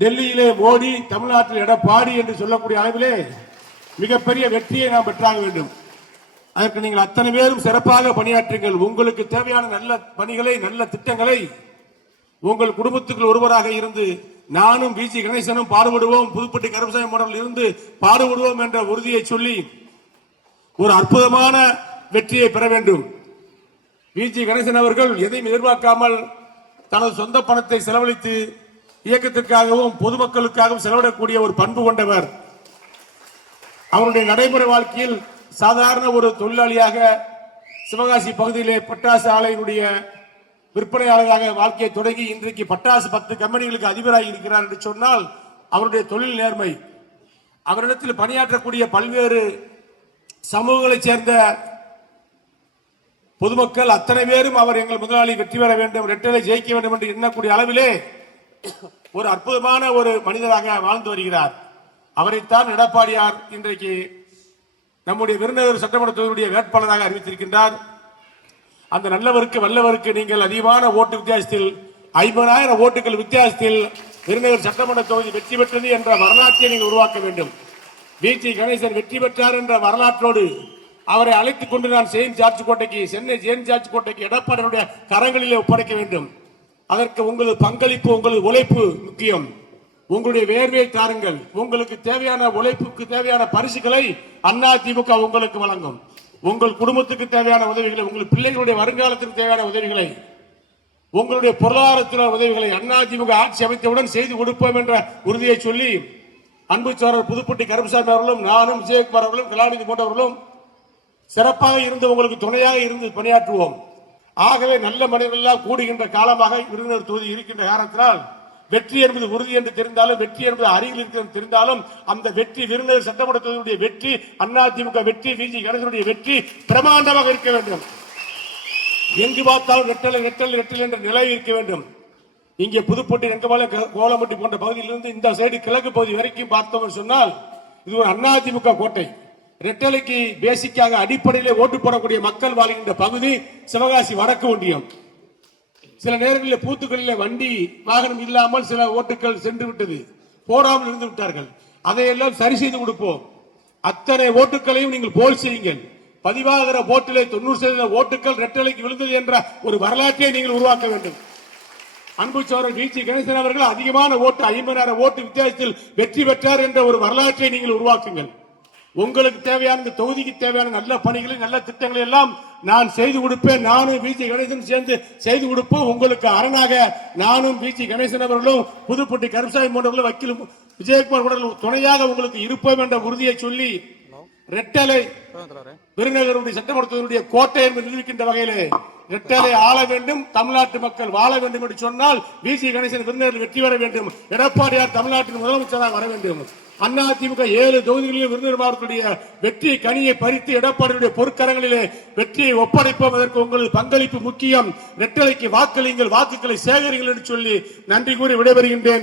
டெல்லியிலே மோடி, தமிழ்நாட்டில் எடப்பாடி என்று சொல்லக்கூடிய அளவிலே மிகப்பெரிய வெற்றியை நாம் பெற்றாக வேண்டும். அதற்கு நீங்கள் அத்தனை பேரும் சிறப்பாக பணியாற்றுங்கள். உங்களுக்கு தேவையான நல்ல பணிகளை, நல்ல திட்டங்களை உங்கள் குடும்பத்துக்குள் ஒருவராக இருந்து நானும் வி.ஜி. கணேசனும் பாடுபடுவோம், புதுப்பட்டி கருப்பசாமி மண்டலம் இருந்து பாடுபடுவோம் என்ற உறுதியை சொல்லி ஒரு அற்புதமான வெற்றியை பெற வேண்டும். வி.ஜி. கணேசன் அவர்கள் எதையும் எதிர்பார்க்காமல் தனது சொந்த பணத்தை செலவழித்து இயக்கத்திற்காகவும் பொதுமக்களுக்காகவும் செலவிடக்கூடிய ஒரு பண்பு கொண்டவர். அவருடைய நடைமுறை வாழ்க்கையில் சாதாரண ஒரு தொழிலாளியாக சிவகாசி பகுதியிலே பட்டாசு ஆலையினுடைய விற்பனையாளராக வாழ்க்கையை தொடங்கி இன்றைக்கு பட்டாசு 10 கம்பெனிகளுக்கு அதிபராக இருக்கிறார் என்று சொன்னால் அவருடைய தொழில் நேர்மை. அவரிடத்தில் பணியாற்றக்கூடிய பல்வேறு சமூகங்களைச் சேர்ந்த பொதுமக்கள் அத்தனை பேரும் அவர் எங்கள் முதலாளி வெற்றி பெற வேண்டும், ரெட்டலை ஜெயிக்க வேண்டும் என்று எண்ணக்கூடிய அளவிலே ஒரு அற்புதமான ஒரு மனிதராக வாழ்ந்து வருகிறார். அவரைத்தான் எடப்பாடியார் இன்றைக்கு நம்முடைய விருதுநகர் சட்டமன்ற தொகுதியுடைய வேட்பாளராக அறிவித்திருக்கின்றார். அந்த நல்லவருக்கு வல்லவருக்கு நீங்கள் அதிகமான ஓட்டு வித்தியாசத்தில் 50,000 ஓட்டுகள் வித்தியாசத்தில் விருதுநகர் சட்டமன்ற தொகுதி வெற்றி பெற்றது என்ற வரலாற்றை நீங்கள் உருவாக்க வேண்டும். வி.ஜி. கணேசன் வெற்றி பெற்றார் என்ற வரலாற்றோடு அவரை அழைத்துக் கொண்டு நான் சென்னை ஜெயின் ஜார்ஜ் கோட்டைக்கு எடப்பாடியுடைய கரங்களிலே ஒப்படைக்க வேண்டும். அதற்கு உங்களது பங்களிப்பு, உங்களது உழைப்பு முக்கியம். உங்களுடைய வேர்வை தாருங்கள். உங்களுக்கு தேவையான உழைப்புக்கு தேவையான பரிசுகளை அதிமுக உங்களுக்கு வழங்கும். உங்கள் குடும்பத்துக்கு தேவையான உதவிகளை, உங்கள் பிள்ளைகளுடைய வருங்காலத்திற்கு தேவையான உதவிகளை, உங்களுடைய பொருளாதாரத்தின உதவிகளை அதிமுக ஆட்சி அமைத்தவுடன் செய்து கொடுப்போம் என்ற உறுதியை சொல்லி அன்பு சோழர் புதுப்பட்டி கருப்பசாமி அவர்களும் நானும் விஜயகுமார் அவர்களும் கலாநிதி போன்றவர்களும் சிறப்பாக இருந்து உங்களுக்கு துணையாக இருந்து பணியாற்றுவோம். ஆகவே நல்ல மனிதர்கள் கூடுகின்ற காலமாக விருதுநகர் தொகுதி இருக்கின்ற காரணத்தினால் வெற்றி என்பது உறுதி என்று தெரிந்தாலும், வெற்றி என்பது அருகில் இருக்கிறது தெரிந்தாலும், அந்த வெற்றி விருதுநகர் சட்டமன்ற தொகுதியுடைய வெற்றி, அதிமுக வெற்றி, வி.ஜி. கணேசனுடைய வெற்றி பிரமாண்டமாக இருக்க வேண்டும். எங்கு பார்த்தாலும் ரெட்டலை ரெட்டல் ரெட்டல் என்ற நிலை இருக்க வேண்டும். இங்கே புதுப்பட்டி, எங்கமலை, கோலம்பட்டி போன்ற பகுதியிலிருந்து இந்த சைடு கிழக்கு பகுதி வரைக்கும் பார்த்தோம் சொன்னால் இது ஒரு அதிமுக கோட்டை. ரெட்டலைக்கு பேசிக்காக அடிப்படையிலே ஓட்டு போடக்கூடிய மக்கள் வாழ்கின்ற பகுதி சிவகாசி வடக்கு ஒன்றியம். சில நேரங்களில் பூத்துக்களில் வண்டி வாகனம் இல்லாமல் சில ஓட்டுகள் சென்று விட்டது, போடாமல் இருந்து விட்டார்கள். அதையெல்லாம் சரி செய்து கொடுப்போம். அத்தனை ஓட்டுகளையும் நீங்கள் போல் செய்யுங்கள். பதிவாகிற ஓட்டிலே 90% ஓட்டுகள் ரெட்டலைக்கு விழுந்தது என்ற ஒரு வரலாற்றை நீங்கள் உருவாக்க வேண்டும். அன்பு சோழர் வி.ஜி. கணேசன் அவர்கள் அதிகமான ஓட்டு 50,000 ஓட்டு வித்தியாசத்தில் வெற்றி பெற்றார் என்ற ஒரு வரலாற்றை நீங்கள் உருவாக்குங்கள். உங்களுக்கு தேவையான இந்த தொகுதிக்கு தேவையான நல்ல பணிகளை, நல்ல திட்டங்களை எல்லாம் நான் செய்து கொடுப்பேன். நானும் வி.ஜி. கணேசன் சேர்ந்து செய்து கொடுப்போம். உங்களுக்கு அரணாக நானும் வி.ஜி. கணேசன் அவர்களும் புதுப்பட்டி கருப்பசாமி போன்றவர்களும் வக்கீலும் விஜயகுமார் கூட துணையாக உங்களுக்கு இருப்போம் என்ற உறுதியை சொல்லி ரெட்டலை விருதுநகருடைய சட்டமன்றத்தினுடைய கோட்டை என்று நிரூபிக்கின்ற வகையிலே ரெட்டலை ஆள வேண்டும், தமிழ்நாட்டு மக்கள் வாழ வேண்டும் என்று சொன்னால் வி.ஜி. கணேசன் விருதுநகரில் வெற்றி பெற வேண்டும். எடப்பாடியார் தமிழ்நாட்டின் முதலமைச்சராக வர வேண்டும். அதிமுக 7 தொகுதிகளில் விருதுநகர் மாவட்டத்துடைய வெற்றி கனியை பறித்து எடப்பாடியுடைய பொற்கரங்களிலே வெற்றியை ஒப்படைப்போம். அதற்கு உங்களது பங்களிப்பு முக்கியம். ரெட்டலைக்கு வாக்களியுங்கள், வாக்குகளை சேகரிங்கள் என்று சொல்லி நன்றி கூறி விடைபெறுகின்றேன்.